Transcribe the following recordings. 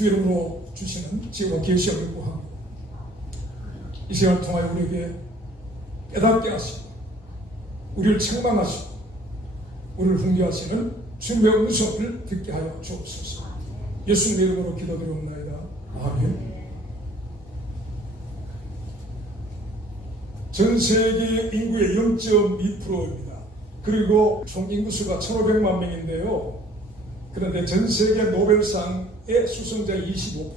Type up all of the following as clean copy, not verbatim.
주 이름으로 주시는 지혜와 계시를 구합니다. 이 시간을 통하여 우리에게 깨닫게 하시고 우리를 책망하시고 우리를 훈계하시는 주님의 음성을 듣게 하여 주옵소서. 예수님의 이름으로 기도드리옵나이다. 아멘. 전 세계 인구의 0.2%입니다. 그리고 총 인구수가 1,500만 명인데요. 그런데 전 세계 노벨상의 수상자의 25%,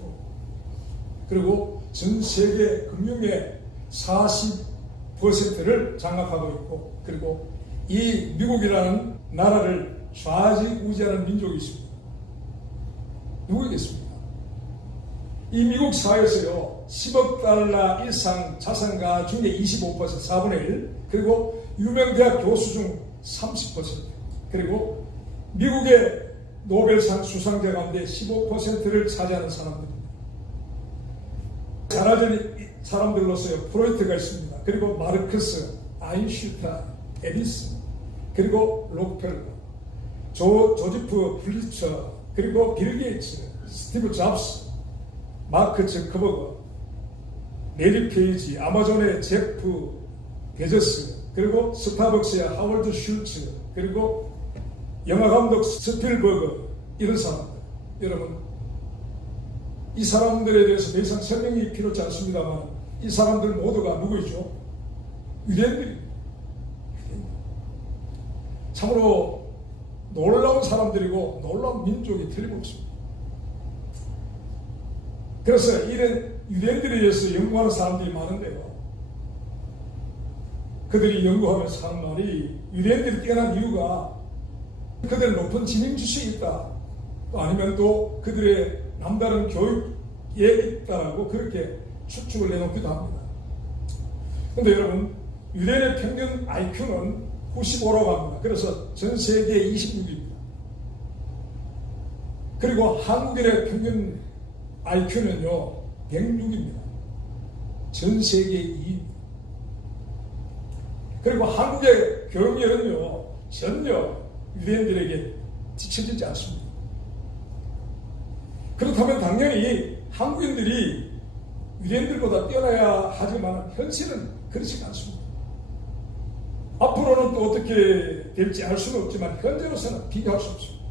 그리고 전 세계 금융의 40%를 장악하고 있고, 그리고 이 미국이라는 나라를 좌지우지하는 민족이 있습니다. 누구겠습니까? 이 미국 사회에서요, 10억 달러 이상 자산가 중에 25%, 4분의 1, 그리고 유명 대학 교수 중 30%, 그리고 미국의 노벨상 수상자 가운데 15%를 차지하는 사람들입니다. 잘 알려진 사람들로서요, 프로이트가 있습니다. 그리고 마르크스, 아인슈타인, 에디슨, 그리고 록펠러, 조지프 플리처, 그리고 빌 게이츠, 스티브 잡스, 마크 저커버그, 메리 페이지, 아마존의 제프 베조스, 그리고 스타벅스의 하월드 슐츠, 그리고 영화감독 스필버그, 이런 사람들. 여러분, 이 사람들에 대해서 더 이상 설명이 필요치 않습니다만 이 사람들 모두가 누구이죠? 유대인들입니다. 참으로 놀라운 사람들이고 놀라운 민족이 틀림없습니다. 그래서 이런 유대인들에 대해서 연구하는 사람들이 많은데요, 그들이 연구하면서 하는 말이, 유대인들이 뛰어난 이유가 그들의 높은 지능 지식이 있다, 또 아니면 또 그들의 남다른 교육에 있다라고 그렇게 추측을 내놓기도 합니다. 그런데 여러분, 유대인의 평균 IQ는 95라고 합니다. 그래서 전 세계 26입니다. 그리고 한국인의 평균 IQ는요 106입니다. 전 세계 2위입니다. 그리고 한국의 교육열은요 전혀 유대인들에게 뒤처지지 않습니다. 그렇다면 당연히 한국인들이 유대인들보다 뛰어나야 하지만 현실은 그렇지 않습니다. 앞으로는 또 어떻게 될지 알 수는 없지만 현재로서는 비교할 수 없습니다.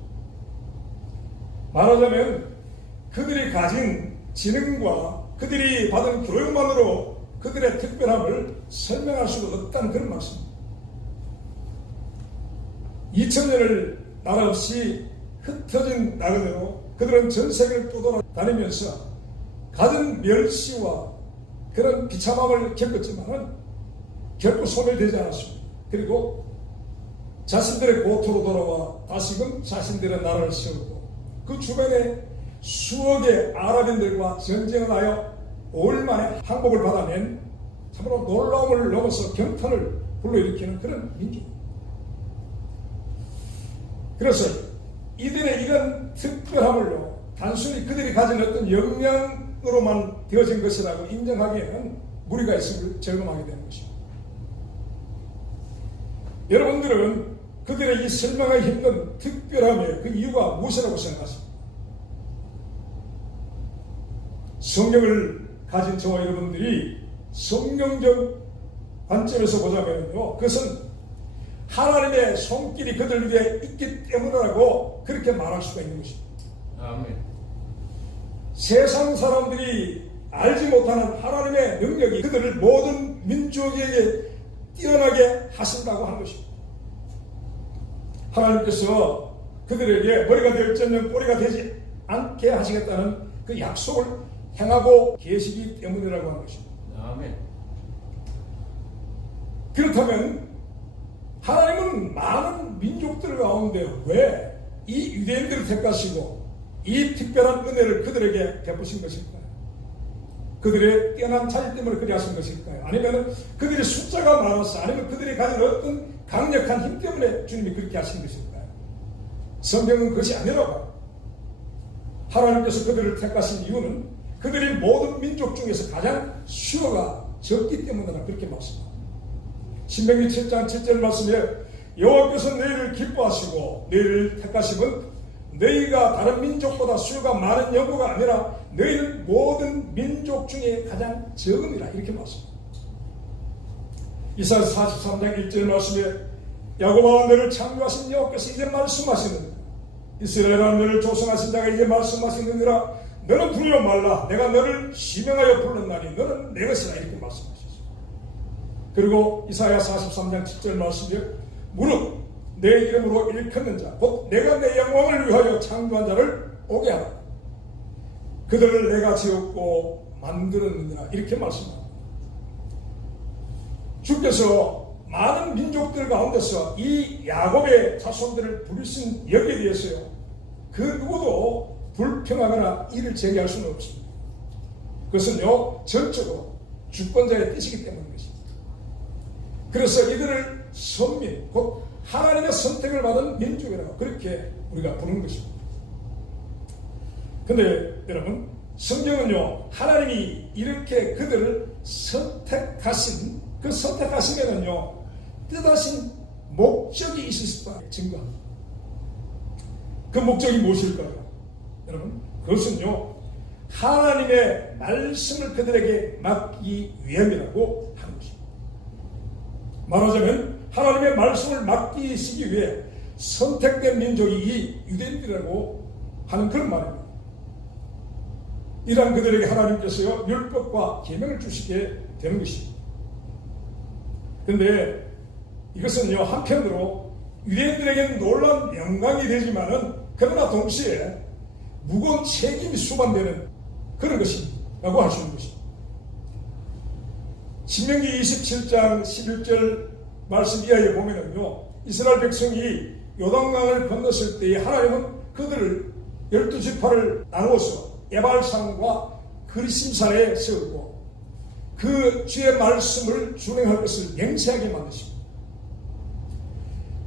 말하자면 그들이 가진 지능과 그들이 받은 교육만으로 그들의 특별함을 설명할 수가 없다는 그런 말씀입니다. 2000년을 나라 없이 흩어진 나그네로 그들은 전 세계를 떠돌아다니면서 가진 멸시와 그런 비참함을 겪었지만 결코 소멸되지 않았습니다. 그리고 자신들의 고토로 돌아와 다시금 자신들의 나라를 세우고 그 주변에 수억의 아랍인들과 전쟁을 하여 5일 만에 항복을 받아낸 참으로 놀라움을 넘어서 경탄을 불러일으키는 그런 민족입니다. 그래서 이들의 이런 특별함을요 단순히 그들이 가진 어떤 역량으로만 되어진 것이라고 인정하기에는 무리가 있음을 절감하게 되는 것입니다. 여러분들은 그들의 이 설명하기 힘든 특별함의 그 이유가 무엇이라고 생각하십니까? 성경을 가진 저와 여러분들이 성경적 관점에서 보자면요, 그것은 하나님의 손길이 그들 위에 있기 때문이라고 그렇게 말할 수가 있는 것입니다. 아멘. 세상 사람들이 알지 못하는 하나님의 능력이 그들을 모든 민족에게 뛰어나게 하신다고 하는 것입니다. 하나님께서 그들에게 머리가 될지언정 꼬리가 되지 않게 하시겠다는 그 약속을 행하고 계시기 때문이라고 하는 것입니다. 아멘. 그렇다면 하나님은 많은 민족들 가운데 왜 이 유대인들을 택하시고 이 특별한 은혜를 그들에게 베푸신 것일까요? 그들의 뛰어난 자질 때문에 그리 하신 것일까요? 아니면 그들의 숫자가 많아서, 아니면 그들이 가진 어떤 강력한 힘 때문에 주님이 그렇게 하신 것일까요? 성경은 그것이 아니라고. 하나님께서 그들을 택하신 이유는 그들이 모든 민족 중에서 가장 수요가 적기 때문이라 그렇게 말씀합니다. 신명기 7장 7절 말씀에 여호와께서 너희를 기뻐하시고 너희를 택하심은 너희가 다른 민족보다 수가 많은 영구가 아니라 너희는 모든 민족 중에 가장 적음이라 이렇게 말씀합니다. 이사야 43장 1절 말씀에 야곱아 너를 창조하신 여호와께서 이제 말씀하시느니라. 이스라엘아 너를 조성하신 자가 이제 말씀하시느니라. 너는 두려워 말라. 내가 너를 시명하여 불렀나니 너는 내 것이라 이렇게 말씀하셨습니다. 그리고 이사야 43장 7절 말씀에 무릇 내 이름으로 일컫는 자 곧 내가 내 영광을 위하여 창조한 자를 오게 하라. 그들을 내가 지었고 만들었느니라 이렇게 말씀합니다. 주께서 많은 민족들 가운데서 이 야곱의 자손들을 부르신 여기에 대해서요 그 누구도 불평하거나 이를 제기할 수는 없습니다. 그것은요 전적으로 주권자의 뜻이기 때문입니다. 그래서 이들을 선민 곧 하나님의 선택을 받은 민족이라고 그렇게 우리가 부르는 것입니다. 근데 여러분 성경은요 하나님이 이렇게 그들을 선택하신 그 선택하시면은요 뜻하신 목적이 있을 것을 증거합니다. 그 목적이 무엇일까요? 여러분 그것은요 하나님의 말씀을 그들에게 맡기 위함이라고 하는 것입니다. 말하자면 하나님의 말씀을 맡기시기 위해 선택된 민족이 이 유대인들이라고 하는 그런 말입니다. 이러한 그들에게 하나님께서요 율법과 계명을 주시게 되는 것입니다. 그런데 이것은요 한편으로 유대인들에게는 놀라운 영광이 되지만은 그러나 동시에 무거운 책임이 수반되는 그런 것이라고 할 수 있는 것입니다. 신명기 27장 11절 말씀 이하에 보면은요 이스라엘 백성이 요단강을 건넜을 때에 하나님은 그들을 12지파를 나누어서 에발산과 그리심산에 세우고 그 주의 말씀을 준행할 것을 맹세하게 만드십니다.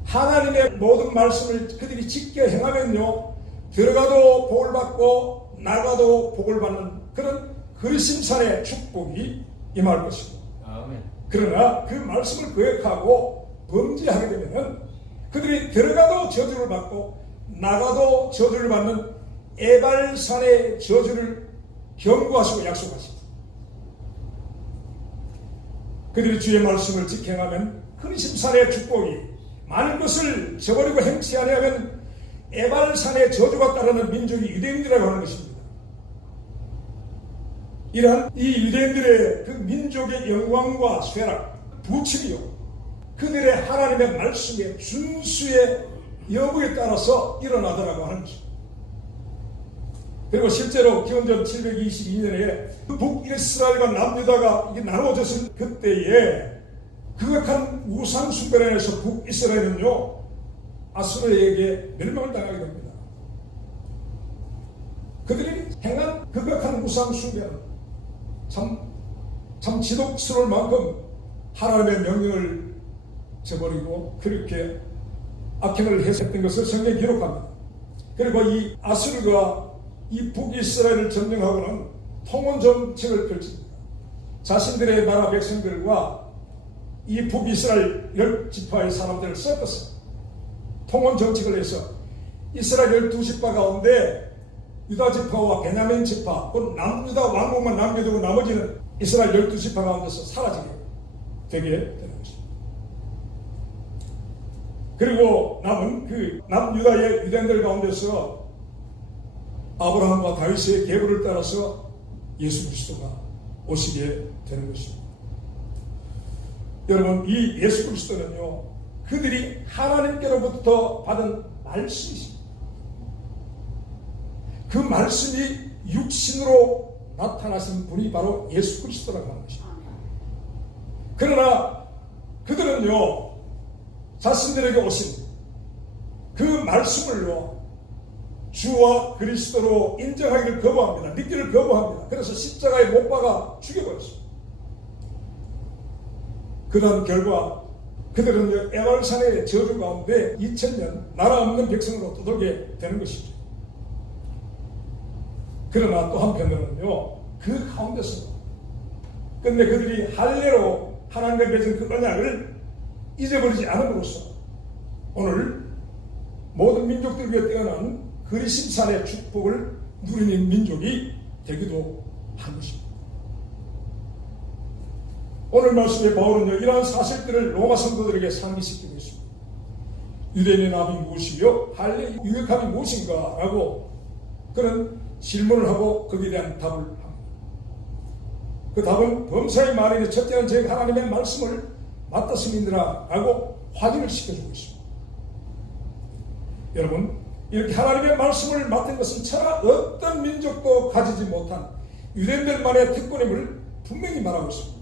하나님의 모든 말씀을 그들이 지켜 행하면요 들어가도 복을 받고 나가도 복을 받는 그런 그리심산의 축복이 임할 것입니다. 그러나 그 말씀을 거역하고 범죄하게 되면 그들이 들어가도 저주를 받고 나가도 저주를 받는 에발산의 저주를 경고하시고 약속하십니다. 그들이 주의 말씀을 지켜 행하면 그리심산의 축복이 많은 것을 저버리고 행치하려 하면 에발산의 저주가 따르는 민족이 유대인이라고 하는 것입니다. 이러한 이 유대인들의 그 민족의 영광과 쇠락, 부침이요 그들의 하나님의 말씀의 준수의 여부에 따라서 일어나더라고 하는 것입니다. 그리고 실제로 기원전 722년에 북이스라엘과 남유다가 나누어졌을 그때에 극악한 우상 숭배로 인해서 북이스라엘은요 아수르에게 멸망을 당하게 됩니다. 그들이 행한 극악한 우상 숭배는 참 지독스러울 만큼 하나님의 명령을 저버리고 그렇게 악행을 했었던 것을 성경에 기록합니다. 그리고 이 아수르가 이 북이스라엘을 점령하고는 통원 정책을 펼칩니다. 자신들의 나라 백성들과 이 북이스라엘 10지파의 사람들을 섞어서 통원 정책을 해서 이스라엘 12지파 가운데 유다지파와 베냐민 지파, 곧 남유다 왕국만 남겨두고 나머지는 이스라엘 12지파 가운데서 사라지게 되게 되는 것입니다. 그리고 남은 그 남유다의 유대인들 가운데서 아브라함과 다윗의 계보를 따라서 예수 그리스도가 오시게 되는 것입니다. 여러분 이 예수 그리스도는요 그들이 하나님께로부터 받은 말씀이십니다. 그 말씀이 육신으로 나타나신 분이 바로 예수 그리스도라고 하는 것입니다. 그러나 그들은요 자신들에게 오신 그 말씀을요 주와 그리스도로 인정하기를 거부합니다. 믿기를 거부합니다. 그래서 십자가에 못 박아 죽여버렸습니다. 그런 결과 그들은 에발산의 저주 가운데 2000년 나라 없는 백성으로 떠돌게 되는 것이죠. 그러나 또 한편으로는요 그 가운데서 끝내 그들이 할례로 하나님과 맺은 그 언약을 잊어버리지 않음으로써 오늘 모든 민족들 위해 뛰어난 그리심산의 축복을 누리는 민족이 되기도 한 것입니다. 오늘 말씀에 바울은요, 이러한 사실들을 로마 성도들에게 상기시키고 있습니다. 유대인의 남이 무엇이요? 할례 유익함이 무엇인가? 라고 그런 질문을 하고 거기에 대한 답을 합니다. 그 답은 범사의 말이니 첫째는 저희 하나님의 말씀을 맡았음이니라 라고 확인을 시켜주고 있습니다. 여러분, 이렇게 하나님의 말씀을 맡은 것은 차마 어떤 민족도 가지지 못한 유대인들만의 특권임을 분명히 말하고 있습니다.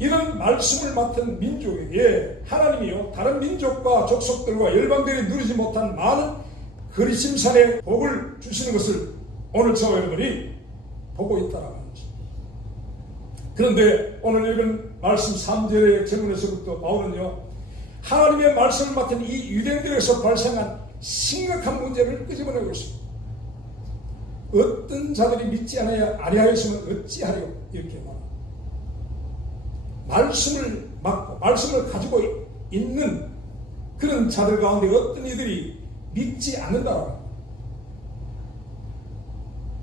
이런 말씀을 맡은 민족에게 하나님이요, 다른 민족과 족속들과 열방들이 누리지 못한 많은 그리심산의 복을 주시는 것을 오늘 저와 여러분이 보고 있다는 것입니다. 그런데 오늘 읽은 말씀 3절의 질문에서부터 바울은요, 하나님의 말씀을 맡은 이 유대인들에서 발생한 심각한 문제를 끄집어내고 있습니다. 어떤 자들이 믿지 아니하였으면 어찌하려 이렇게 말합니다. 말씀을 맡고 말씀을 가지고 있는 그런 자들 가운데 어떤 이들이 믿지 않는다라고 합니다.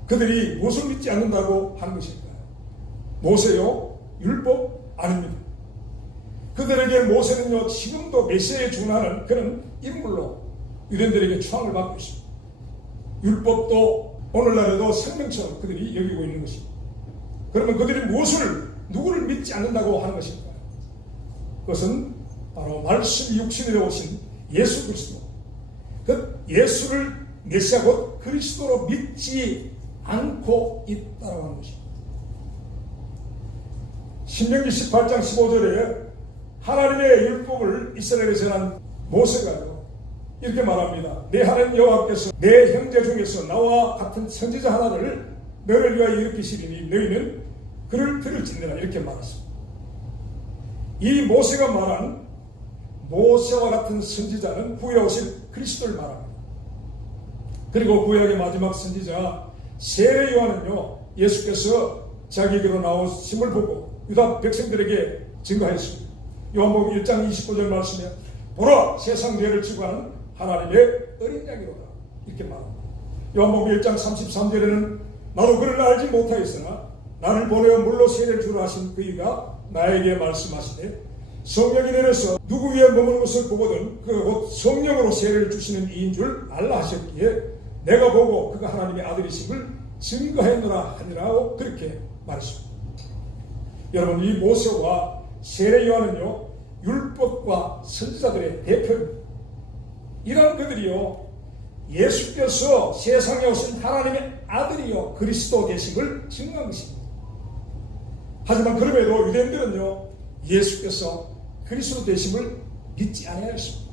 그들이 무엇을 믿지 않는다고 하는 것일까요? 모세요? 율법? 아닙니다. 그들에게 모세는요, 지금도 메시아에 준하는 그런 인물로 유대인들에게 추앙을 받고 있습니다. 율법도 오늘날에도 생명처럼 그들이 여기고 있는 것입니다. 그러면 그들이 누구를 믿지 않는다고 하는 것일까요? 그것은 바로 말씀이 육신이 되어 오신 예수 그리스도, 그 예수를 메시아 곧 그리스도로 믿지 않고 있다고 하는 것입니다. 신명기 18장 15절에 하나님의 율법을 이스라엘에 전한 모세가요, 이렇게 말합니다. 내 하나님 여호와께서 내 형제 중에서 나와 같은 선지자 하나를 너를 위하여 일으키시리니 너희는 그를 들을지니라, 이렇게 말했습니다. 이 모세가 말한 모세와 같은 선지자는 후에 오실 그리스도를 말합니다. 그리고 구약의 마지막 선지자 세례 요한은요, 예수께서 자기에게로 나오심을 보고 유다 백성들에게 증거했습니다. 요한복음 1장 29절 말씀에 보라, 세상 죄를 지고 하는 하나님의 어린 양이로다, 이렇게 말합니다. 요한복음 1장 33절에는 나도 그를 알지 못하였으나 나를 보내어 물로 세례를 주라 하신 그이가 나에게 말씀하시되 성령이 내려서 누구 위에 머무는 것을 보거든 그 곧 성령으로 세례를 주시는 이인 줄 알라 하셨기에 내가 보고 그가 하나님의 아들이심을 증거했노라 하니라고 그렇게 말했습니다. 여러분, 이 모세와 세례 요한은요, 율법과 선지자들의 대표입니다. 이런 그들이요, 예수께서 세상에 오신 하나님의 아들이요 그리스도 되심을 증거한 것입니다. 하지만 그럼에도 유대인들은요, 예수께서 그리스도 되심을 믿지 않았습니다.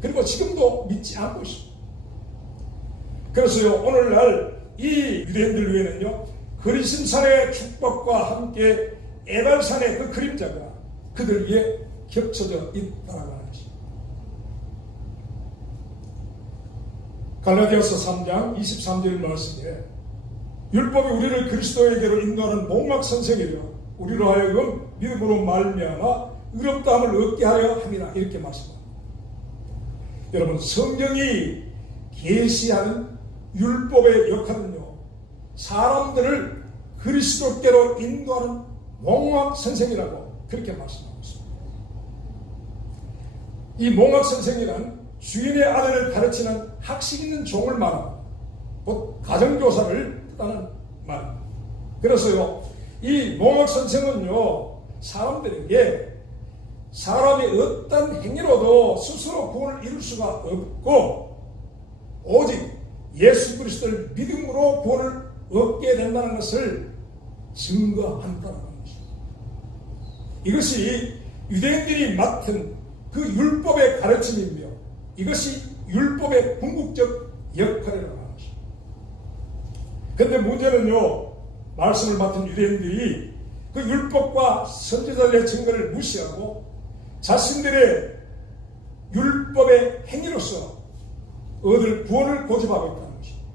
그리고 지금도 믿지 않고 있습니다. 그래서요, 오늘날 이 유대인들 위에는요, 그리심산의 축복과 함께 에발산의 그 그림자가 그들 위에 겹쳐져 있다라고 하는 것입니다. 갈라디아서 3장 23절 말씀에 율법이 우리를 그리스도에게로 인도하는 목막선생이며 우리로 하여금 믿음으로 말미암아 의롭다함을 얻게 하려 함이라, 이렇게 말씀합니다. 여러분, 성경이 계시하는 율법의 역할은요, 사람들을 그리스도께로 인도하는 목막선생이라고 그렇게 말씀하고 있습니다. 이 목막선생이란 주인의 아들을 가르치는 학식 있는 종을 말합니다. 곧 가정교사를 뜻하는 말입니다. 그래서요, 이 목막선생은요, 사람들에게 사람이 어떤 행위로도 스스로 구원을 이룰 수가 없고 오직 예수 그리스도를 믿음으로 구원을 얻게 된다는 것을 증거한다는 것입니다. 이것이 유대인들이 맡은 그 율법의 가르침이며 이것이 율법의 궁극적 역할이라고 하는 것입니다. 그런데 문제는요, 말씀을 맡은 유대인들이 그 율법과 선지자들의 증거를 무시하고 자신들의 율법의 행위로서 얻을 구원을 고집하고 있다는 것입니다.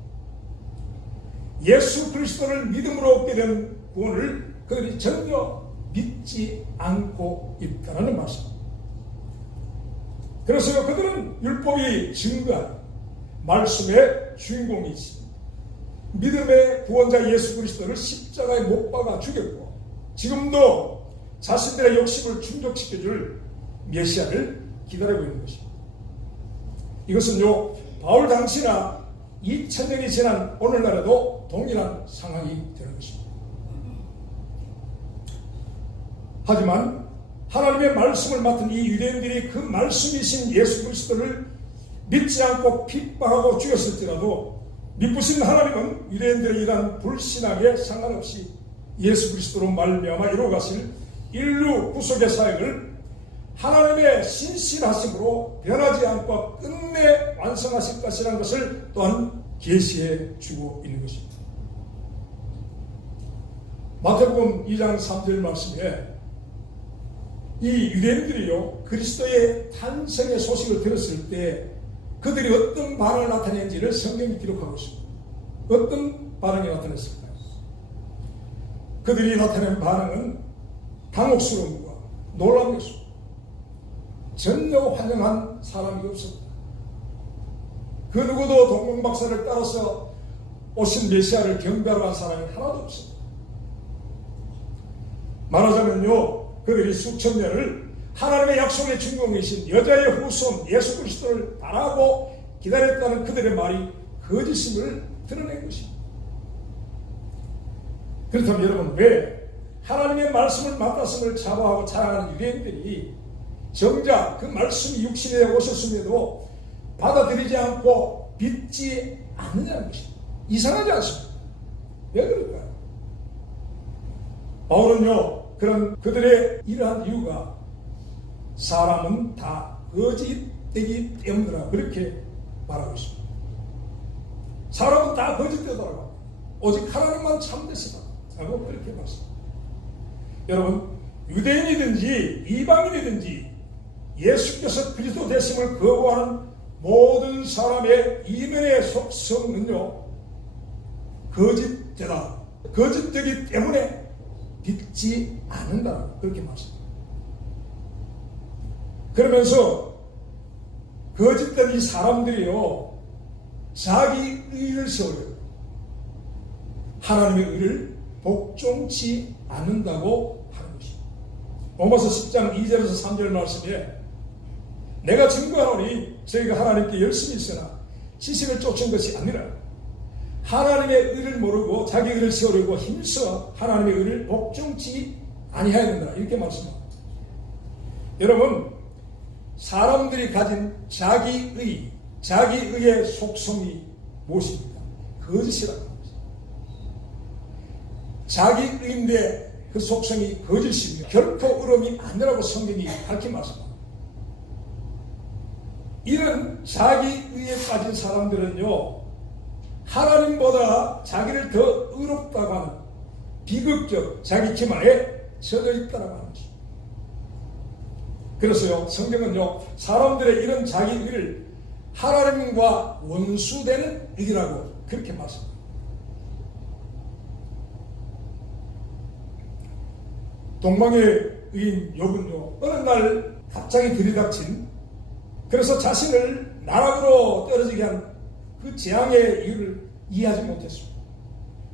예수 그리스도를 믿음으로 얻게 된 구원을 그들이 전혀 믿지 않고 있다는 말씀입니다. 그래서 그들은 율법이 증거한 말씀의 주인공이지 믿음의 구원자 예수 그리스도를 십자가에 못 박아 죽였고 지금도 자신들의 욕심을 충족시켜줄 메시아를 기다리고 있는 것입니다. 이것은요 바울 당시나 2000년이 지난 오늘날에도 동일한 상황이 되는 것입니다. 하지만 하나님의 말씀을 맡은 이 유대인들이 그 말씀이신 예수 그리스도를 믿지 않고 핍박하고 죽였을지라도 믿으신 하나님은 유대인들의 이러한 불신앙에 상관없이 예수 그리스도로 말미암아 이루어가실 인류 구속의 사역을 하나님의 신실하심으로 변하지 않고 끝내 완성하실 것이라는 것을 또한 계시해 주고 있는 것입니다. 마태복음 2장 3절 말씀에 이 유대인들이요 그리스도의 탄생의 소식을 들었을 때 그들이 어떤 반응을 나타낸지를 성경이 기록하고 있습니다. 어떤 반응이 나타났을까요? 그들이 나타낸 반응은 당혹스러움과 놀람이었습니다. 전혀 환영한 사람이 없었다. 그 누구도 동방박사를 따라서 오신 메시아를 경배하러 간 사람이 하나도 없었다. 말하자면요 그들이 수천 년을 하나님의 약속의 주인공이신 여자의 후손 예수 그리스도를 바라고 기다렸다는 그들의 말이 거짓임을 드러낸 것입니다. 그렇다면 여러분 왜 하나님의 말씀을 맡았음을 자부하고 자랑하는 유대인들이 정작 그 말씀이 육신에 오셨음에도 받아들이지 않고 믿지 않느냐는 것입니다. 이상하지 않습니까? 왜 그럴까요? 바울은요 그런 그들의 이러한 이유가 사람은 다 거짓되기 때문이라 그렇게 말하고 있습니다. 사람은 다 거짓되더라고 오직 하나님만 참되시다 라고 그렇게 말씀합니다. 여러분 유대인이든지 이방인이든지 예수께서 그리스도 되심을 거부하는 모든 사람의 이면의 속성은요 거짓되다 거짓되기 때문에 믿지 않는다 그렇게 말씀합니다. 그러면서 거짓된 이 사람들이요 자기 의를 세우려고 하나님의 의를 복종치 않는다고 하는 것입니다. 로마서 10장 2절에서 3절 말씀에 내가 증거하노니 저희가 하나님께 열심히 있으나 지식을 쫓은 것이 아니라 하나님의 의를 모르고 자기 의를 세우려고 힘써 하나님의 의를 복종치 아니해야 된다 이렇게 말씀합니다. 여러분 사람들이 가진 자기의의 속성이 무엇입니까? 거짓이라고 합니다. 자기의인데 그 속성이 거짓입니다. 결코 의로움이 아니라고 성경이 밝히 말씀합니다. 이런 자기의에 빠진 사람들은요 하나님보다 자기를 더 의롭다고 하는 비극적 자기 기만에 젖어 있다고 하는 것입니다. 그래서요 성경은요 사람들의 이런 자기의를 하나님과 원수되는 의라고 그렇게 말씀합니다. 동방의 의인 욥은요 어느 날 갑자기 들이닥친 그래서 자신을 나락으로 떨어지게 한 그 재앙의 이유를 이해하지 못했습니다.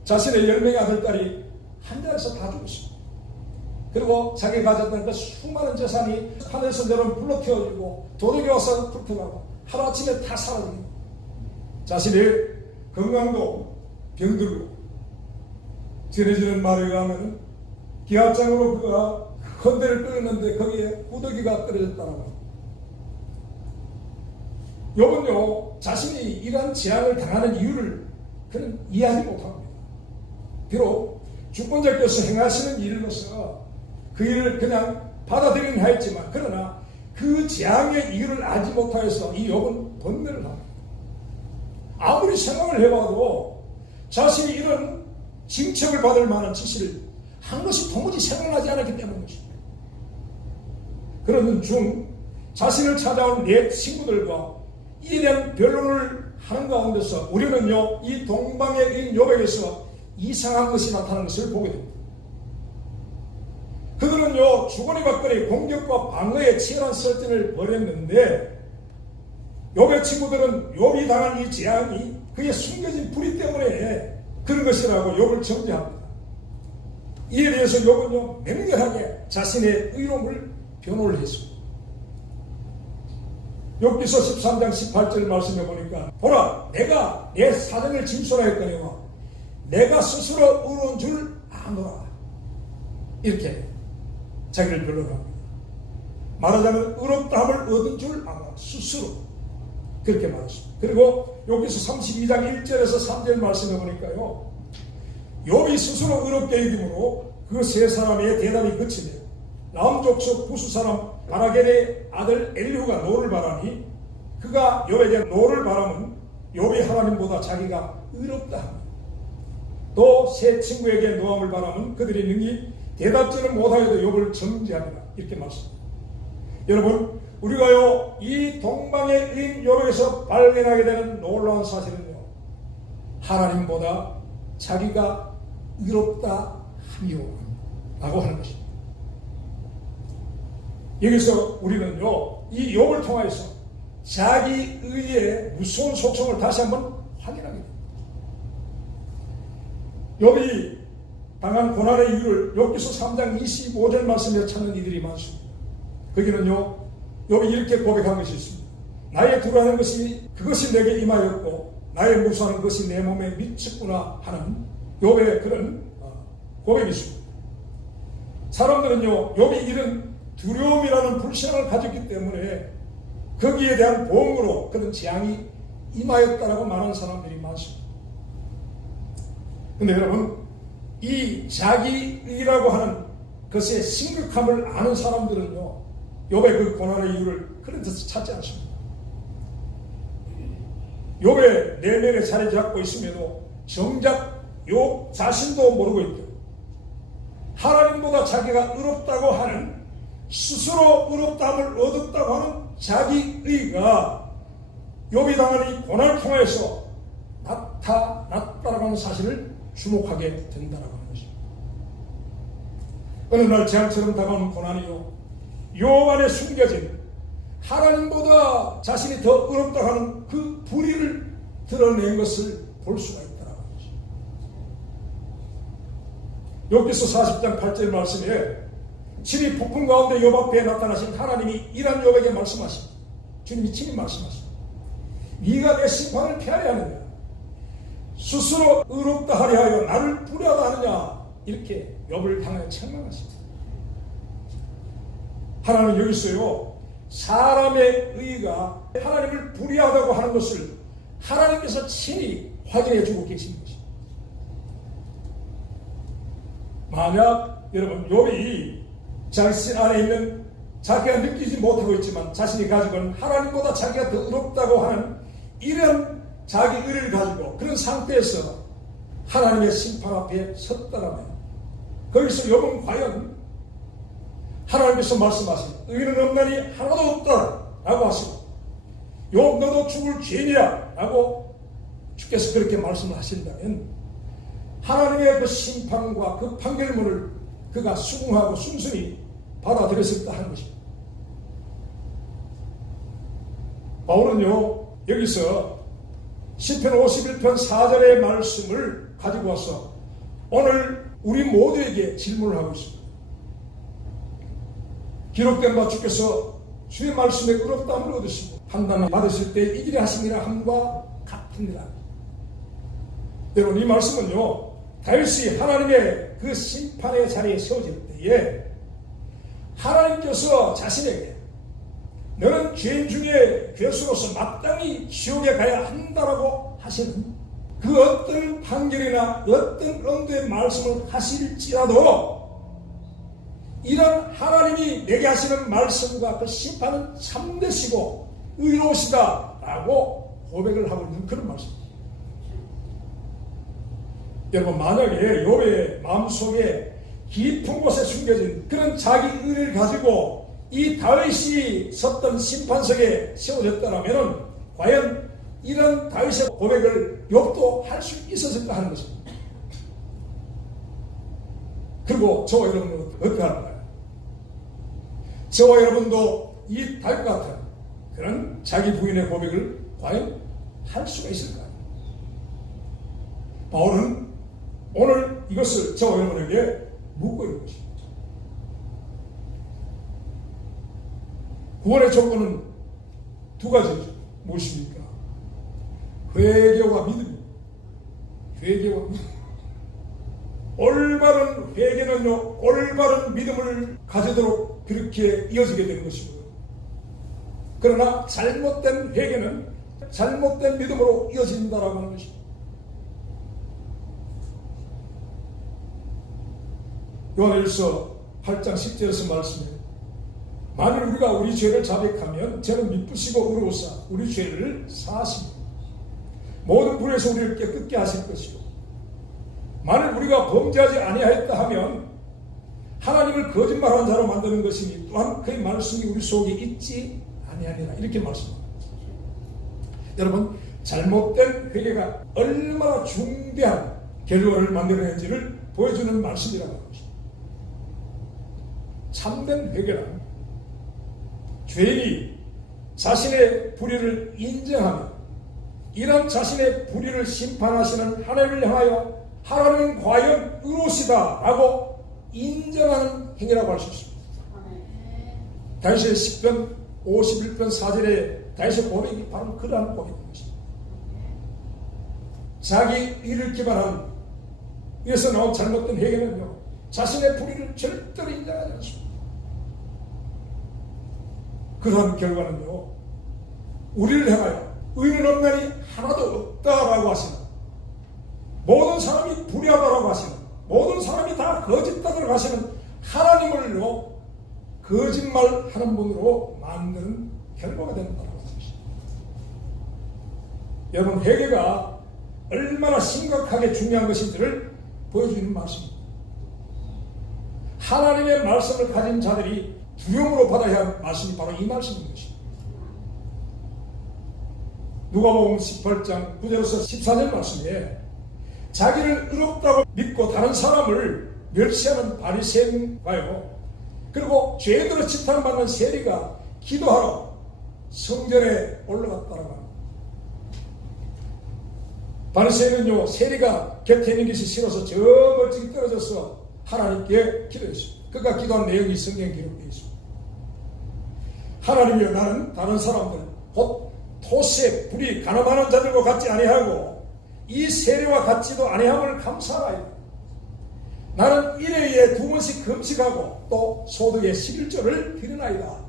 자신의 10명의 아들딸이 한 자리에서 다 죽었습니다. 그리고 자기가 가졌던 그 수많은 재산이 하늘에서 내려온 불로 태워지고 도둑이 와서 불태우고 하루아침에 다 사라지고 자신의 건강도 병들고 전해지는 말에 의하면 기압장으로 그가 헌대를 끌었는데 거기에 구더기가 떨어졌다고 합니다. 욥은요 자신이 이러한 재앙을 당하는 이유를 그는 이해하지 못합니다. 비록 주권자께서 행하시는 일로서 그 일을 그냥 받아들이긴 하였지만 그러나 그 재앙의 이유를 알지 못하여서 이 욥은 번뇌를 합니다. 아무리 생각을 해봐도 자신이 이런 징책을 받을 만한 짓을 한 것이 도무지 생각나지 않았기 때문입니다. 그러는 중 자신을 찾아온 네 친구들과 이에 대한 변론을 하는 가운데서 우리는요 이 동방의 의인 욥에게서 이상한 것이 나타나는 것을 보게 됩니다. 그들은요 주거니 받거니 공격과 방어에 치열한 설전을 벌였는데 욥의 친구들은 욥이 당한 이 재앙이 그의 숨겨진 불의 때문에 그런 것이라고 욥을 정죄합니다. 이에 대해서 욥은요 맹렬하게 자신의 의로움을 변호를 했습니다. 욥기서 13장 18절 말씀해 보니까 보라 내가 내 사정을 진술하였거니와 내가 스스로 의로운 줄 아노라 이렇게 자기를 변론합니다. 말하자면 의롭다함을 얻은 줄 아노라 스스로 그렇게 말했습니다. 그리고 욥기서 32장 1절에서 3절 말씀해 보니까요 욥이 스스로 의롭게 여김으로 그 세 사람의 대답이 그치며 남족속 부수 사람 바라겔의 아들 엘리후가 노를 바라니 그가 욥에게 노를 바라면 욥이 하나님보다 자기가 의롭다 합니다. 또 세 친구에게 노함을 바라면 그들이 능히 대답지를 못하여도 욥을 정죄합니다. 이렇게 말씀합니다. 여러분 우리가요 이 동방의 의인 욥에서 발견하게 되는 놀라운 사실은요 하나님보다 자기가 의롭다 함이요 라고 하는 것입니다. 여기서 우리는요 이 욥을 통해서 자기 의의 무서운 속성을 다시 한번 확인하게 됩니다. 욥이 당한 고난의 이유를 욥기서 3장 25절 말씀에 찾는 이들이 많습니다. 거기는요 욥이 이렇게 고백한 것이 있습니다. 나의 두려워하는 것이 그것이 내게 임하였고 나의 무수하는 것이 내 몸에 미쳤구나 하는 욥의 그런 고백이 있습니다. 사람들은요 욥이 이런 두려움이라는 불신을 가졌기 때문에 거기에 대한 보응으로 그런 재앙이 임하였다라고 말하는 사람들이 많습니다. 그런데 여러분 이 자기의라고 하는 것의 심각함을 아는 사람들은요 욥의 그 고난의 이유를 그런 데서 찾지 않습니다. 욥의 내면에 자리 잡고 있음에도 정작 욥 자신도 모르고 있다. 하나님보다 자기가 의롭다고 하는 스스로 의롭다함을 얻었다고 하는 자기의가 욥이 당한 이 고난을 통해서 나타났다라고 하는 사실을 주목하게 된다라고 하는 것입니다. 어느 날 재앙처럼 다가오는 고난이요 욥 안에 숨겨진 하나님보다 자신이 더 의롭다고 하는 그 불의를 드러낸 것을 볼 수가 있다라고 하는 것입니다. 욥기서 40장 8절 말씀에 친히 폭풍 가운데 욥 앞에 나타나신 하나님이 이란 욥에게 말씀하십니다. 주님이 친히 말씀하십니다. 네가 내 심판을 피하려 하느냐 스스로 의롭다 하려 하여 나를 불의하다 하느냐 이렇게 욥을 향하여 책망하십니다. 하나님은 여기서요 사람의 의가 하나님을 불의하다고 하는 것을 하나님께서 친히 확인해 주고 계신 것입니다. 만약 여러분 욥이 자신 안에 있는 자기가 느끼지 못하고 있지만 자신이 가지고 있는 하나님보다 자기가 더 의롭다고 하는 이런 자기 의를 가지고 그런 상태에서 하나님의 심판 앞에 섰다라면 거기서 욥은 과연 하나님께서 말씀하신 의는 없나니 하나도 없다 라고 하시고 욥 너도 죽을 죄인이야 라고 주께서 그렇게 말씀을 하신다면 하나님의 그 심판과 그 판결문을 그가 수긍하고 순순히 받아들였을까 하는 것입니다. 바울은요 여기서 시편 51편 4절의 말씀을 가지고 와서 오늘 우리 모두에게 질문을 하고 있습니다. 기록된 바 주께서 주의 말씀에 의롭다함을 얻으시고 판단을 받으실 때 이 길에 하심이라 함과 같으니라. 여러분 이 말씀은요 다윗이 하나님의 그 심판의 자리에 세워질 때에 하나님께서 자신에게 너는 죄인 중에 죄수로서 마땅히 지옥에 가야 한다라고 하시는 그 어떤 판결이나 어떤 언도의 말씀을 하실지라도 이런 하나님이 내게 하시는 말씀과 그 심판은 참되시고 의로우시다라고 고백을 하고 있는 그런 말씀입니다. 여러분 만약에 욥의 마음속에 깊은 곳에 숨겨진 그런 자기 의를 가지고 이 다윗이 섰던 심판석에 세워졌다면 과연 이런 다윗의 고백을 욥도 할 수 있었을까 하는 것입니다. 그리고 저와 여러분은 어떻게 할까요? 저와 여러분도 이 다윗 같은 그런 자기 부인의 고백을 과연 할 수가 있을까요? 바울은 오늘 이것을 저와 여러분에게 묻고 있는 것입니다. 구원의 조건은 두 가지죠. 무엇입니까? 회개와 믿음입니다. 회개와 믿음. 올바른 회개는요, 올바른 믿음을 가지도록 그렇게 이어지게 되는 것이고요. 그러나 잘못된 회개는 잘못된 믿음으로 이어진다라고 하는 것입니다. 요한일서 8장 10절에서 말씀해 만일 우리가 우리 죄를 자백하면 저는 미쁘시고 의로우사 우리 죄를 사하시고 모든 불에서 우리를 깨끗게 하실 것이요 만일 우리가 범죄하지 아니하였다 하면 하나님을 거짓말하는 자로 만드는 것이니 또한 그의 말씀이 우리 속에 있지 아니하니라 이렇게 말씀합니다. 여러분 잘못된 회개가 얼마나 중대한 결과를 만들어내는지를 보여주는 말씀이라고 합니다. 참된 회개란 죄인이 자신의 불의를 인정하며 이런 자신의 불의를 심판하시는 하나님을 향하여 하나님은 과연 의로우시다 라고 인정하는 행위라고 할 수 있습니다. 다윗의 시편 51편 4절에 다윗의 고백이 바로 그러한 고백인 것입니다. 자기 일을 기반한 위에서 나온 잘못된 회개는요 자신의 불의를 절대로 인정하지 않습니다. 그러한 결과는요 우리를 향하여 의는 없나니 하나도 없다라고 하시는 모든 사람이 불의하다라고 하시는 모든 사람이 다 거짓다라고 하시는 하나님을요 거짓말하는 분으로 만드는 결과가 된다라고 하는 것입니다. 여러분 회개가 얼마나 심각하게 중요한 것인지를 보여주는 말씀입니다. 하나님의 말씀을 가진 자들이 두려움으로 받아야 할 말씀이 바로 이 말씀인 것입니다. 누가복음 18장 9절에서 14절 말씀에 자기를 의롭다고 믿고 다른 사람을 멸시하는 바리새인과요 그리고 죄인으로 심판받는 세리가 기도하러 성전에 올라갔다고 합니다. 바리새인은요 세리가 곁에 있는 것이 싫어서 저 멀찍이 떨어져서 하나님께 기도했습니다. 그가 기도한 내용이 성경에 기록되어 있습니다. 하나님이여 나는 다른 사람들 곧 토세 불이 가늠하는 자들과 같지 아니하고 이 세례와 같지도 아니함을 감사하여 나는 일회에 2번씩 금식하고 또 소득의 11조를 드리나이다.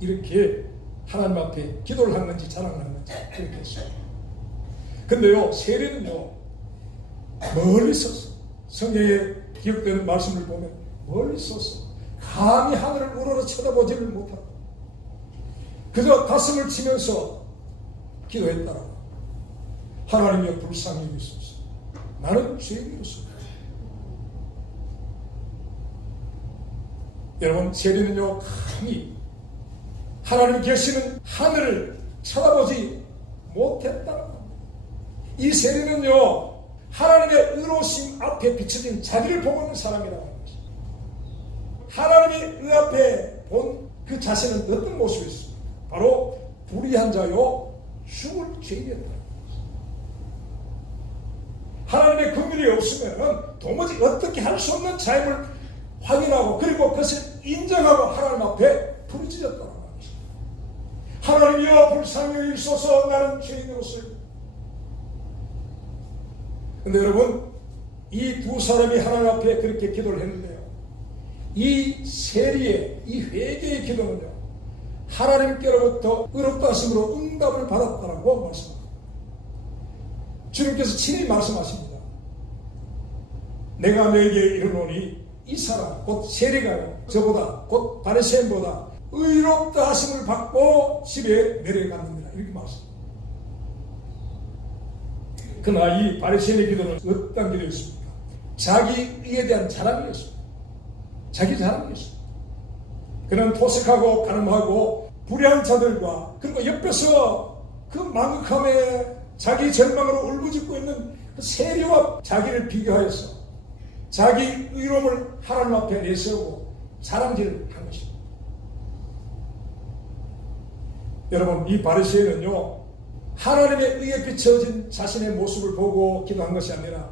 이렇게 하나님 앞에 기도를 한 건지 자랑을 한 건지 그렇게 했어요. 근데요 세례는요 멀리 서서 성경에 기록되는 말씀을 보면 멀리 서서 감히 하늘을 우러러 쳐다보지를 못하고 그저 가슴을 치면서 기도했다라고 하나님이여 불쌍히 여기소서 나는 죄인이로서 여러분 세리는요 감히 하나님 계시는 하늘을 쳐다보지 못했다는 겁니다. 이 세리는요 하나님의 의로우심 앞에 비춰진 자기를 보고 있는 사람이라고 하는 것입니다. 하나님이 의 앞에 본 그 자신은 어떤 모습이었습니까? 바로 불의한 자요 죽을 죄인이었다. 하나님의 긍휼이 없으면 도무지 어떻게 할 수 없는 자임을 확인하고 그리고 그것을 인정하고 하나님 앞에 부르짖었다는 것입니다. 하나님이여 불쌍히 여기소서 나는 죄인으로서. 근데 여러분 이 두 사람이 하나님 앞에 그렇게 기도를 했는데요 이 세리의 이 회개의 기도는요 하나님께로부터 의롭다 하심으로 응답을 받았다라고 말씀합니다. 주님께서 친히 말씀하십니다. 내가 너에게 이르노니 이 사람 곧 세리가요 저보다 곧 바리새인보다 의롭다 하심을 받고 집에 내려갔느니라 이렇게 말씀합니다. 그러나 이 바리새인의 기도는 어떤 기도였습니까? 자기 의에 대한 자랑이었습니다. 자기 자랑이었습니다. 그는 토색하고 가늠하고 불의한 자들과 그리고 옆에서 그 망극함에 자기 절망으로 울부짖고 있는 그 세리와 자기를 비교하여서 자기 의로움을 하나님 앞에 내세우고 자랑질을 한 것입니다. 여러분, 이 바리새인은요, 하나님의 의에 비춰진 자신의 모습을 보고 기도한 것이 아니라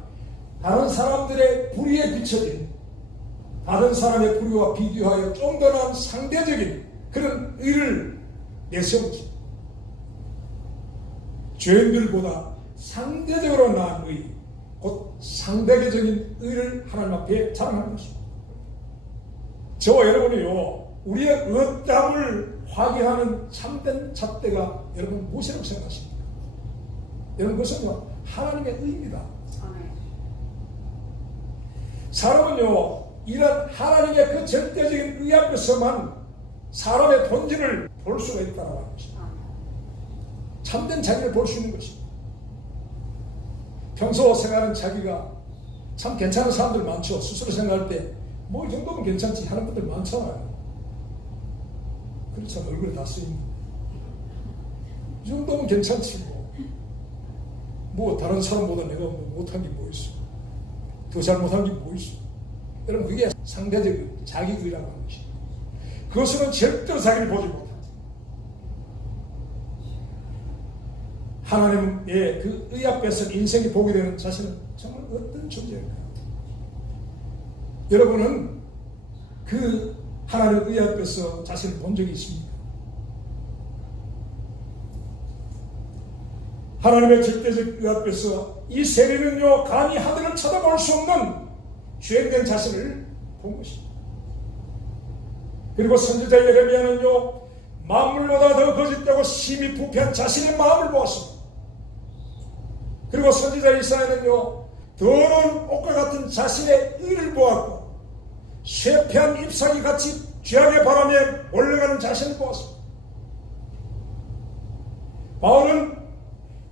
다른 사람들의 불의에 비춰진, 다른 사람의 불의와 비교하여 좀 더 나은 상대적인 그런 의를 내세우지. 죄인들보다 상대적으로 나은 의, 곧 상대적인 의를 하나님 앞에 자랑하는 것입니다. 저와 여러분이요, 우리의 의담을 확인하는 참된 잣대가 여러분 무엇이라고 생각하십니까? 여러분, 그것은요, 하나님의 의입니다. 사람은요, 이런 하나님의 그 절대적인 의 앞에서만 사람의 본질을 볼 수가 있다고 하는 것입니다. 참된 자기를 볼 수 있는 것입니다. 평소 생활하는 자기가 참 괜찮은 사람들 많죠. 스스로 생각할 때 뭐 이 정도면 괜찮지 하는 분들 많잖아요. 그렇죠. 얼굴에 다 쓰입니다. 이 정도면 괜찮지 뭐 다른 사람보다 내가 뭐 못한 게 뭐 있어. 더 잘못한 게 뭐 있어. 여러분, 그게 상대적 자기의라고 하는 것입니다. 그것은 절대로 자기를 보지 못하죠. 하나님의 그 의 앞에서 인생이 보게 되는 자신은 정말 어떤 존재일까요? 여러분은 그 하나님의 의 앞에서 자신을 본 적이 있습니까? 하나님의 절대적 의 앞에서 이 세리는요, 감히 하늘을 쳐다볼 수 없는 죄인된 자신을 본 것입니다. 그리고 선지자 예레미야는요, 만물보다 더 거짓되고 심히 부패한 자신의 마음을 보았습니다. 그리고 선지자 이사야는요, 더러운 옷과 같은 자신의 의를 보았고 쇠폐한 잎사귀 같이 죄악의 바람에 올라가는 자신을 보았습니다. 바울은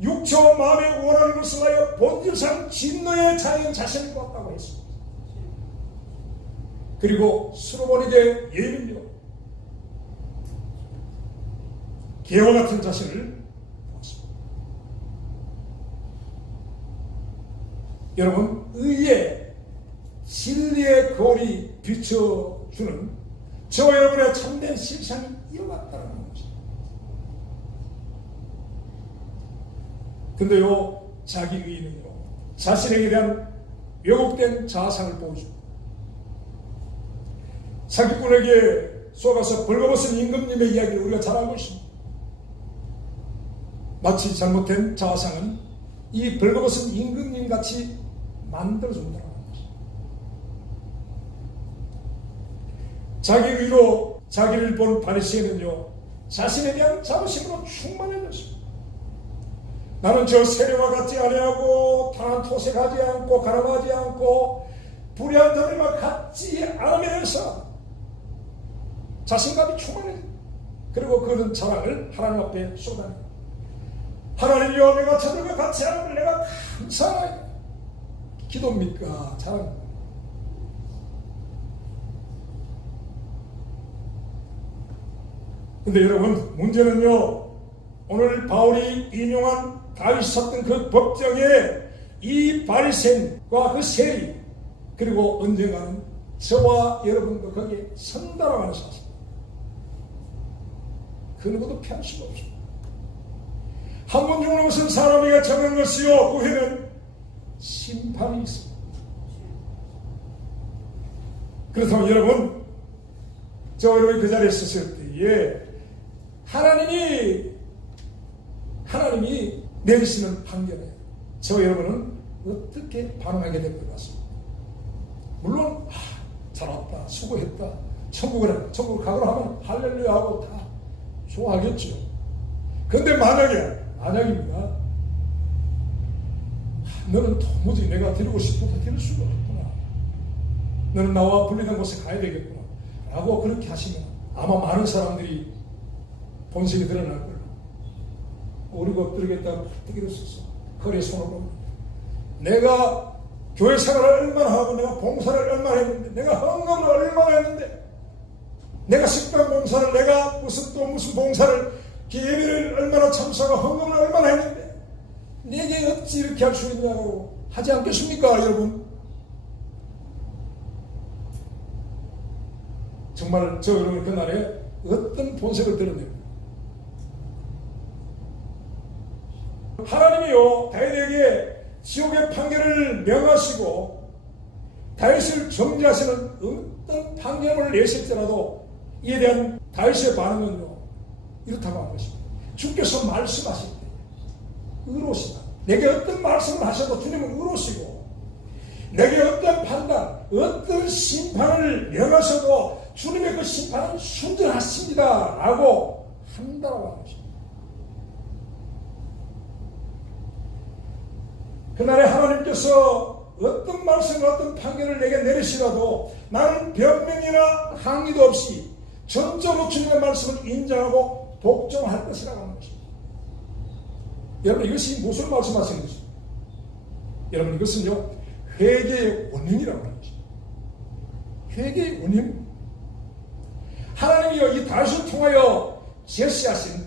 육체와 마음에 원하는 것을 하여 본질상 진노의 자인 자신을 보았다고 했습니다. 그리고 스로보닉의 예언은요, 개와 같은 자신을 보았습니다. 여러분, 의의 진리의 거울이 비춰주는 저와 여러분의 참된 실상이 이와 같다는 것입니다. 근데요, 자기 의는요, 자신에게 대한 왜곡된 자아상을 보여줍니다. 사기꾼에게 속아서 벌거벗은 임금님의 이야기를 우리가 잘 알고 있습니다. 마치 잘못된 자아상은 이 벌거벗은 임금님 같이 만들어준다는 것입니다. 자기 의로 자기를 본 바리새인은요, 자신에 대한 자부심으로 충만해졌습니다. 나는 저 세례와 같지 아니하고 다른 토색하지 않고 가늠하지 않고 불의한 자들과 같지 않으면서 자신감이 충만해집니다. 그리고 그런 자랑을 하나님 앞에 쏟아냅니다. 하나님이여, 내가 저들과 같이 하는 내가 감사하나이다. 기도입니까? 자랑입니까? 근데 여러분, 문제는요, 오늘 바울이 인용한 다윗이 섰던 그 법정에 이 바리새인과 그 세리, 그리고 언젠가는 저와 여러분도 거기에 선다라고 하는 사실, 그 누구도 피할 수가 없습니다. 한 번 죽는 것은 사람에게 정한 것이요, 그 후에는 심판이 있습니다. 그렇다면 여러분, 저 여러분이 그 자리에 있었을 때에 하나님이 내리시는 판결에 저 여러분은 어떻게 반응하게 될 것 같습니다. 물론 잘 왔다, 수고했다, 천국을 가거라 하면 할렐루야 하고 다 좋아하겠죠. 그런데 만약입니다, 너는 도무지 내가 데리고 싶어도 데릴 수가 없구나, 너는 나와 분리된 곳에 가야 되겠구나 라고 그렇게 하시면 아마 많은 사람들이 본색이 드러날 거예요. 우리가 엎드리겠다고 엎드기로 썼어. 거리에 손을 봅니다. 내가 교회 생활을 얼마나 하고, 내가 봉사를 얼마나 했는데, 내가 헌금을 얼마나 했는데, 내가 식당 봉사를, 내가 무슨 봉사를, 예배를 얼마나 참석하고 헌금을 얼마나 했는데 내게 어찌 이렇게 할 수 있냐고 하지 않겠습니까, 여러분? 정말 저 여러분 그날에 어떤 본색을 드러냅니다. 하나님이요 다윗에게 지옥의 판결을 명하시고 다윗을 정죄하시는 어떤 판결을 내실지라도 이에 대한 다윗의 반응은요 이렇다고 한 것입니다. 주께서 말씀하실 때 의로우시다. 내게 어떤 말씀을 하셔도 주님은 의로우시고 내게 어떤 판단, 어떤 심판을 명하셔도 주님의 그 심판은 순전하십니다 라고 한다고 하는 것입니다. 그날에 하나님께서 어떤 말씀, 어떤 판결을 내게 내리시라도 나는 변명이나 항의도 없이 전적으로 주님의 말씀을 인정하고 복종할 것이라고 하는 것입니다. 여러분 이것이 무슨 말씀하시는 것입니까? 여러분 이것은요 회개의 원인이라고 하는 것입니다. 회개의 원인. 하나님이요 이 다윗을 통하여 제시하신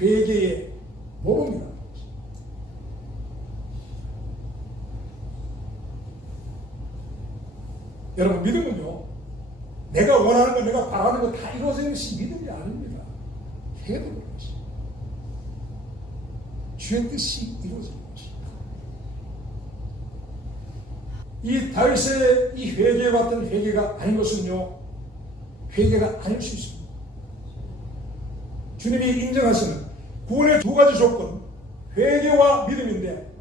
회개의 모범이라고 하는 것입니다. 여러분 믿음은요 내가 원하는 것, 내가 바라는 것 다 이루어지는 것이 믿음이 아닙니다. 회개도 그런 것입니다. 주의 뜻이 이루어지는 것입니다. 이 다윗의 이 회개 같은 회개가 아닌 것은요 회개가 아닐 수 있습니다. 주님이 인정하시는 구원의 두 가지 조건 회개와 믿음인데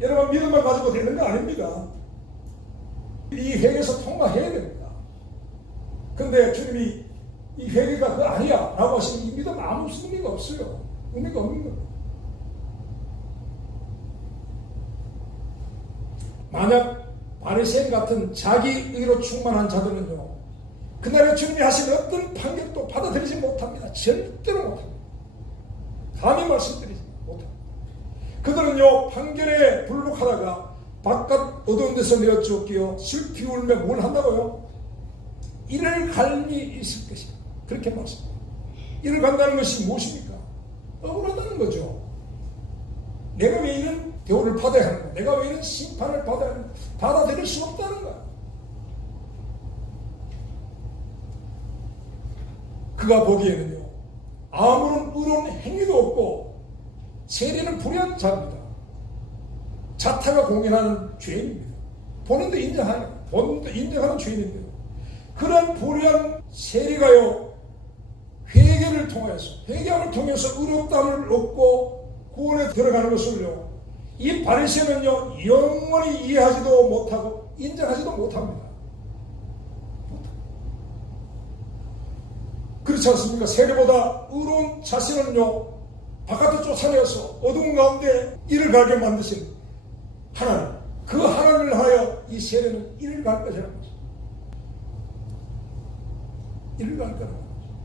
여러분 믿음만 가지고 되는 거 아닙니다. 이 회개에서 통과해야 됩니다. 그런데 주님이 이 회개가 그거 아니야 라고 하시면 이 믿음 아무 의미가 없어요. 의미가 없는 겁니다. 만약 바리새인 같은 자기 의로 충만한 자들은요 그날에 주님이 하신 어떤 판결도 받아들이지 못합니다. 절대로 못합니다. 감히 말씀드리지 못합니다. 그들은요 판결에 불복하다가 바깥 어두운 데서 내어 주었기요 슬피 울며 뭘 한다고요? 이를 갈미 있을 것이다. 그렇게 말씀합니다. 이를 간다는 것이 무엇입니까? 억울하다는 거죠. 내가 왜 이런 대우를 받아야 하는가? 내가 왜 이런 심판을 받아야 하는가? 받아들일 수 없다는 거야. 그가 보기에는요 아무런 의로운 행위도 없고 세리는 불의한 자입니다. 자타가 공인하는 죄인입니다. 본인도 인정하는 죄인인데요. 그런 불의한 세리가요 회개를 통해서 회개함을 통해서 의롭다함을 얻고 구원에 들어가는 것을요 이 바리새인은요 영원히 이해하지도 못하고 인정하지도 못합니다. 그렇지 않습니까? 세리보다 의로운 자신은요 바깥에 쫓아내어서 어두운 가운데 이를 가게 만드신 하나님, 그 하나님을 하여 이 세리는 이를 갈 것이라는 것입니다. 이를 갈 거라는 것입니다.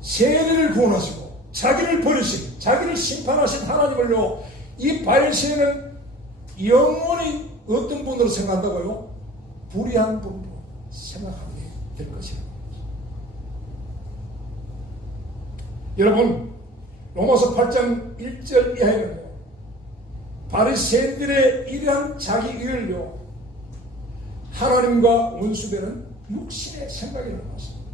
세리를 구원하시고 자기를 버리시고 자기를 심판하신 하나님을요 이 바리새인은 영원히 어떤 분으로 생각한다고요? 불의한 분으로 생각하게 될 것이라는 것입니다. 여러분 로마서 8장 1절 이하에는요 바리새인들의 이러한 자기 의를요 하나님과 원수되는 육신의 생각이라는 것입니다.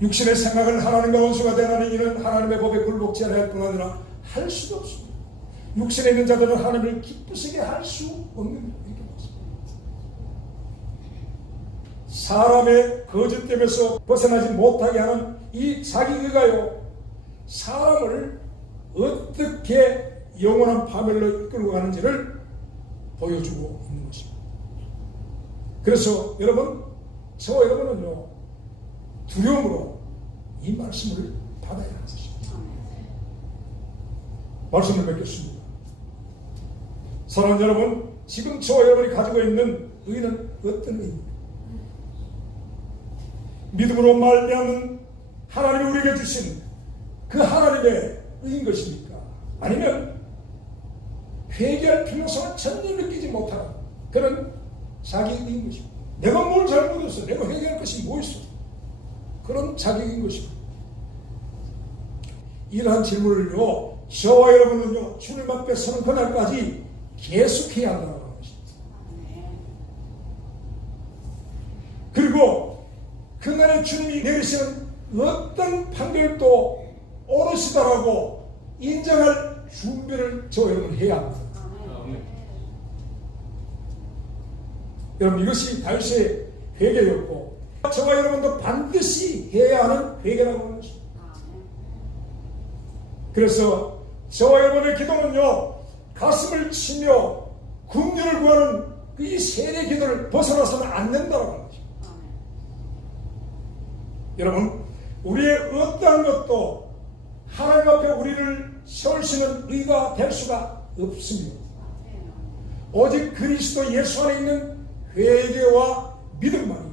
육신의 생각을 하나님과 원수가 되나니 이는 하나님의 법에 굴복지 않을 뿐 아니라 할 수도 없습니다. 육신에 있는 자들은 하나님을 기쁘시게 할 수 없는 이렇게 말씀입니다. 사람의 거짓됨에서 벗어나지 못하게 하는 이 자기의가요 사람을 어떻게 영원한 파멸로 이끌고 가는지를 보여주고 있는 것입니다. 그래서 여러분 저와 여러분은요 두려움으로 이 말씀을 받아야 하는 것입니다. 말씀을 맺겠습니다. 사랑하는 여러분 지금 저와 여러분이 가지고 있는 의는 어떤 의입니까? 믿음으로 말미암은 하나님이 우리에게 주신 그 하나님의 의인 것입니까? 아니면 회개할 필요성을 전혀 느끼지 못하는 그런 자기의인 것입니다. 내가 뭘 잘못했어? 내가 회개할 것이 뭐 있어? 그런 자기의인 것입니다. 이러한 질문을요 저와 여러분은요 주님 앞에 서는 그날까지 계속해야 한다는 것입니다. 그리고 그날에 주님이 내리시는 어떤 판결도 옳으시다라고 인정할 준비를 저와 여러분 해야 합니다. 여러분, 이것이 다윗의 회개였고 저와 여러분도 반드시 해야 하는 회개라고 하는 것입니다. 그래서 저와 여러분의 기도는요, 가슴을 치며 긍휼을 구하는 이 세례 기도를 벗어나서는 안 된다고 하는 것입니다. 여러분, 우리의 어떠한 것도 하나님 앞에 우리를 세울 수 있는 의가 될 수가 없습니다. 오직 그리스도 예수 안에 있는 회개와 믿음만이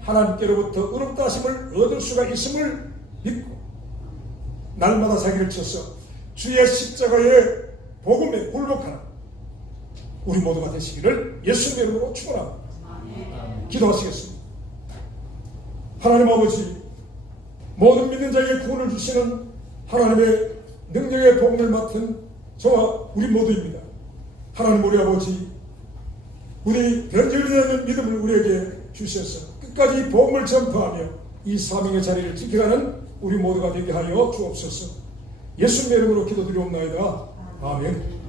하나님께로부터 의롭다 하심을 얻을 수가 있음을 믿고 날마다 자기를 쳐서 주의 십자가의 복음에 굴복하는 우리 모두가 되시기를 예수님의 이름으로 축원합니다. 기도하시겠습니다. 하나님 아버지, 모든 믿는 자에게 구원을 주시는 하나님의 능력의 복음을 맡은 저와 우리 모두입니다. 하나님 우리 아버지, 우리 변질되는 믿음을 우리에게 주셔서 끝까지 복음을 전파하며 이 사명의 자리를 지켜가는 우리 모두가 되게 하여 주옵소서. 예수님의 이름으로 기도드리옵나이다. 아멘.